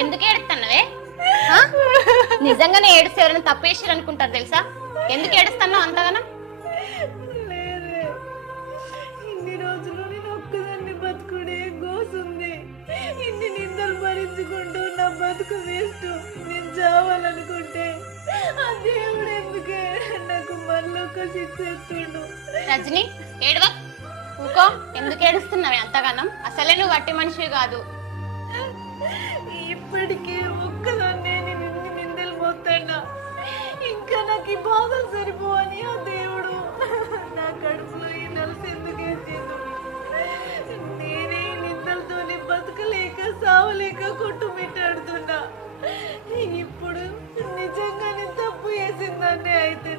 ఎందుకు ఏడుస్తున్నావే? నిజంగానే ఏడుస్తే ఎవరైనా తప్పు చేసారు అనుకుంటారు తెలుసా? ఎందుకు ఏడుస్తున్నావు అంతగానో? లేదే, ఇన్ని రోజులు నేను ఒక్కదాన్ని బతుకుడే గోసుంది. ఇన్ని నిందలు భరించుకుంటూ నా బతుకు వేస్ట్. నేను చావాలనుకుంటే ఆ దేవుడు ఎందుకే నాకు మళ్ళీ ఒక శిక్ష ఎత్తుండు. రజని ఏడవ ఊకో. ఎందుకు ఏడుస్తున్నావే అంతగానం? అసలే నువ్వు వట్టి మనిషి కాదు. ఇప్పటికీ ఒక్కదాన్నే నేను ఇన్ని నిందలు మోస్తాడా? ఇంకా నాకు ఈ బాధలు సరిపోవని ఆ దేవుడు నా కడుపులో ఈ నలుసు ఎందుకు వేసిండు? నేనే ఈ నిందలతోని బతకలేక సావలేక కొట్టుమిట్టాడుతున్నా. ఇప్పుడు నిజంగానే తప్పు చేసిందాన్ని అయితే